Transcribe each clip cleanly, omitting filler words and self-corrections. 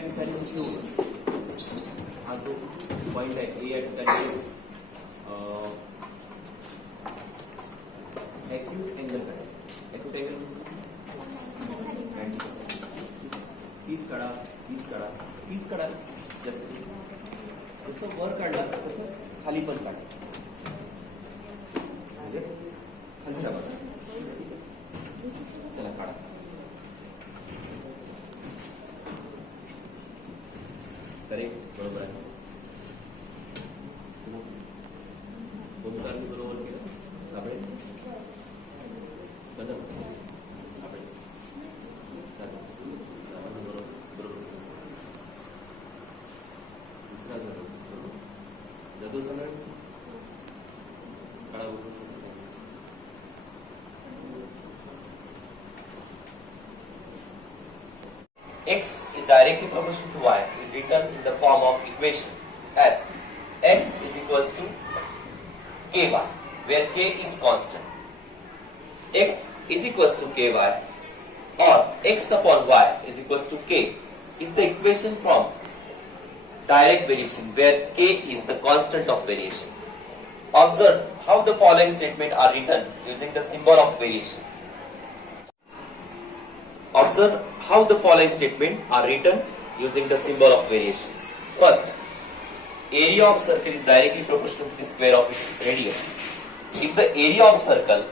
ठिकाणी ठेवून हा जो पॉइंट आहे ए या ठिकाणी ॲक्यूट अँगल करायचा. ॲक्यूट अँगल 30 काढा, 30 काढा, 30 काढा. जास्त जसं वर काढला तसंच खाली पण काढायचं. म्हणजे खालच्या बाजूला चला काढा. करेक्ट, बरोबर आहे. ओमकारने बरोबर केलं. साबळे कदम साबळे बरोबर बरोबर. दुसरा झाला जाधव साबळे काढा. X is directly proportional to y is written in the form of equation as x is equals to ky, where k is constant. X is equals to ky or x upon y is equals to k is the equation from direct variation, where k is the constant of variation. Observe how the following statements are written using the symbol of variation. Observe how the following statements are written using the symbol of variation. First, area of circle is directly proportional to the square of its radius. If the area of circle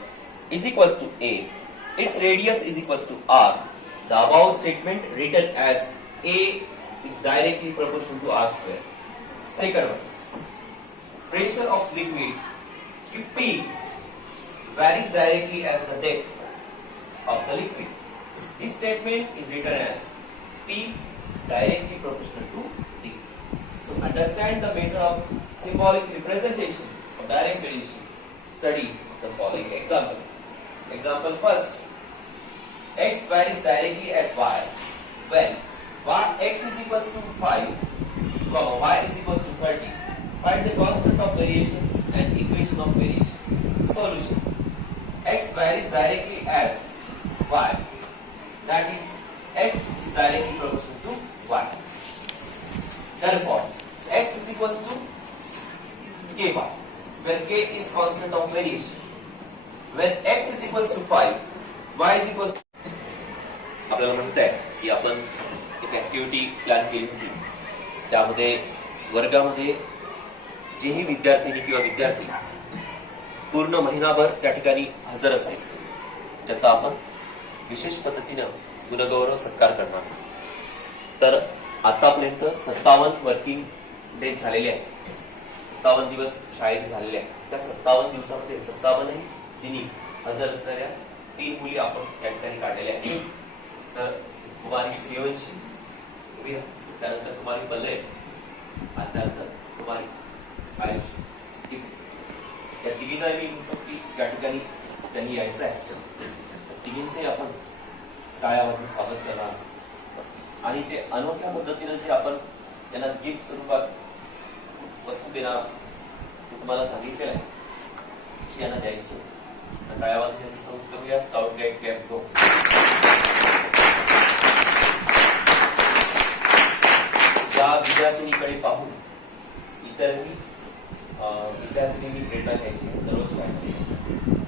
is equals to A, its radius is equals to R. The above statement written as A is directly proportional to R square. Second one, pressure of liquid if P varies directly as the depth of the liquid. This statement is written as P directly proportional to D. To understand the method of symbolic representation of direct variation, study the following example. Example first, x varies directly as y when x is equals to 5, y is equals to 30. Find the constant of variation and equation of variation. Solution: x varies directly as y. That is, x is directly proportional to y. Therefore, x is equals to ky, where k is constant of variation. When x is equals to 5, y is equals to. आपल्याला माहित आहे की आपण एक activity plan केली होती. त्यामध्ये वर्गामध्ये जेही विद्यार्थिनी किंवा विद्यार्थी पूर्ण महिनाभर त्या ठिकाणी हजर असेल त्याचा आपण विशेष पद्धतीने गुणगौरव सत्कार करणार. तर आतापर्यंत 57 वर्किंग डेज झालेले आहेत. 57 दिवस शाळेचे झालेले आहेत. त्या 57 दिवसामध्ये 57 दिनी हजर असणाऱ्या 3 मुली आपण त्या ठिकाणी काढलेल्या आहेत. तर कुमारी सूर्यवंशी, त्यानंतर कुमारी पल्लय आणि त्यानंतर कुमारी आयुष. त्या तिघींना मी म्हणतो की त्या ठिकाणी त्यांनी यायचं आहे. तिघींचे आपण टाळ्या वाजवून स्वागत करणार आणि ते अनोख्या पद्धतीनं जे आपण त्यांना गिफ्ट स्वरूपात वस्तू देणार तुम्हाला सांगितलेलं आहे की यांना द्यायचं. टाळ्या वाजवून यांचं स्वागत करूया. स्काउट गाईड कॅम्प गो. या विद्यार्थिनीकडे पाहून इतरही विद्यार्थिनींनी प्रेरणा घ्यायची. दररोज शाळेत यायचं.